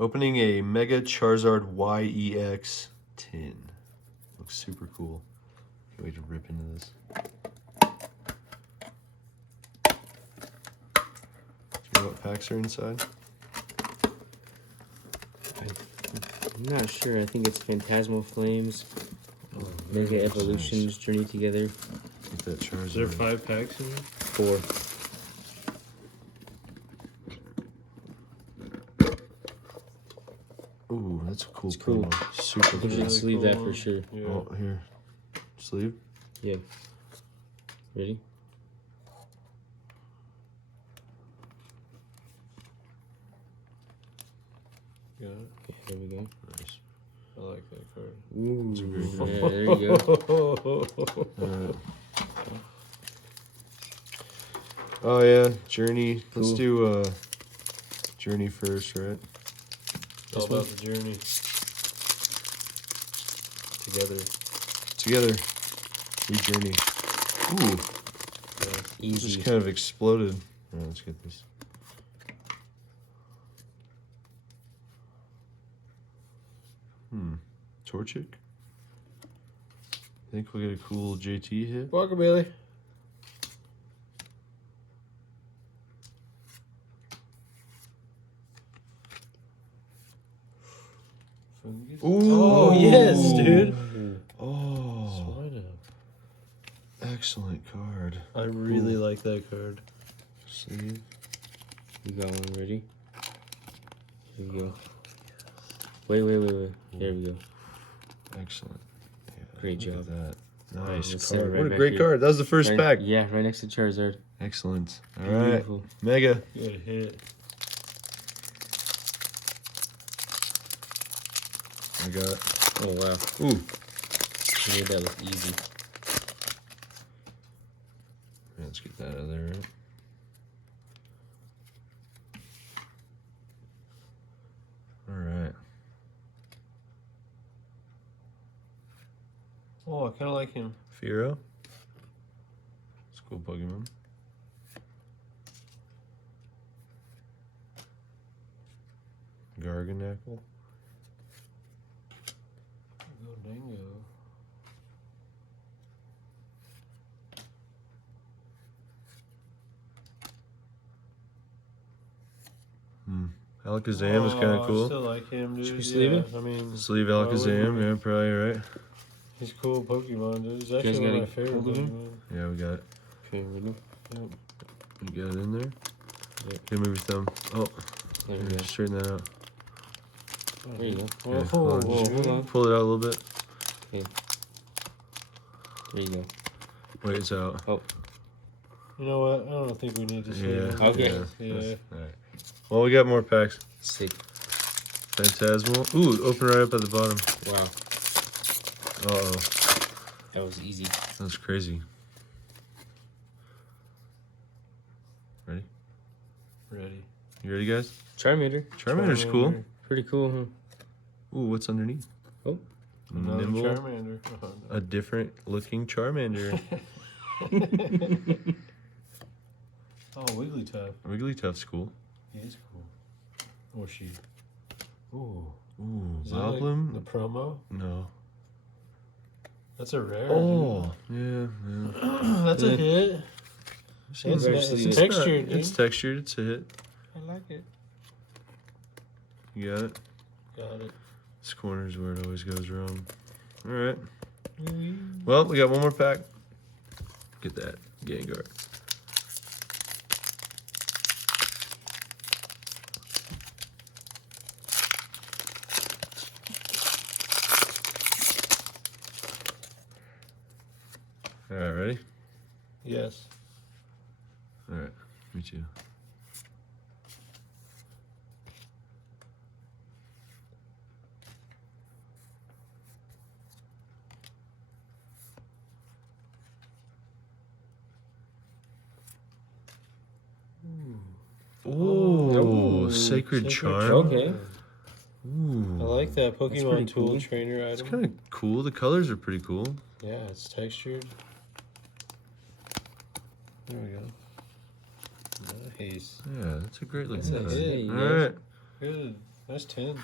Opening a Mega Charizard YEX tin. Looks super cool. Can't wait to rip into this. Do you know what packs are inside? I'm not sure. I think it's Phantasmal Flames, Mega Evolutions, nice. Journey Together. Get that Charizard. Is there 5 packs in here? 4. Ooh, that's a cool. It's cool. promo. Super We cool. should sleeve that for one. sure. Yeah. Oh, here. Sleeve? Yeah. Ready? Got it. Okay, here we go. Nice. I like that card. Ooh, It's a great yeah, there you go. Alright. Oh yeah, Journey. Let's Cool. do Journey first, right? It's all about the journey. Together. We journey. Ooh, Yeah. this Easy. just kind of exploded. Alright, let's get this. Torchic? Think we'll get a cool JT hit? Welcome, Bailey. Oh, yes, dude. Oh, Swine excellent card. I really like that card. Sleeve. You got one ready? Here we go. Wait. There we go. Excellent. Yeah, Great look job. at that. Nice Let's set it card. right What a back great here. card. That was the first Right, pack. yeah, right next to Charizard. Excellent. All right. Beautiful. Mega. Good hit. I got it. Oh, wow. Ooh. You made that look easy. Let's get that out of there, right? All right. Oh, I kind of like him. Firo. It's a cool Pokemon. Garganacl. Go Dingo. Alakazam is kind of I cool. still like him, dude. Should we sleeve it? I mean, Sleeve why wouldn't Alakazam, we? yeah, probably right. He's a cool Pokemon, dude. He's guys actually one got of my a favorite hold of him? Pokemon. Yeah, we got it. Okay, ready? You got it in there? Yep. Okay, move your thumb. Oh, There we yeah, go. straighten that out. There you go. Okay, Oh, hold on, Whoa, just hold on. pull it out a little bit. There you go. Wait, it's out. You know what? I don't think we need to say Yeah. that. Okay. Yeah. All right. Well, we got more packs. Sick. Phantasmal. Ooh, open right up at the bottom. Wow. Uh-oh. That was easy. That's crazy. Ready? Ready. You ready, guys? Charmander. Charmander's cool. Pretty cool, huh? Ooh, what's underneath? Oh. Another Nimble. Charmander. A different looking Charmander. Oh, Wigglytuff. Wigglytuff's cool. He is cool. Or she. Ooh. Ooh, Is that like Vileplume? the promo? No. That's a rare. Oh, yeah, yeah. dude. That's a hit. It's, It's textured, dude. It's textured. It's a hit. I like it. You got it? Got it. This corner's where it always goes wrong. All right. Well, we got one more pack. Get that Gengar. All right, ready? Yes. All right, me too. Ooh, Sacred Charm. Okay. Ooh. I like that pretty Pokemon Tool cool. Trainer It's item. kind of cool. The colors are pretty cool. Yeah, it's textured. There we go. Nice. Yeah, that's a great That's looking a card. hit. All right. Good. That's 10.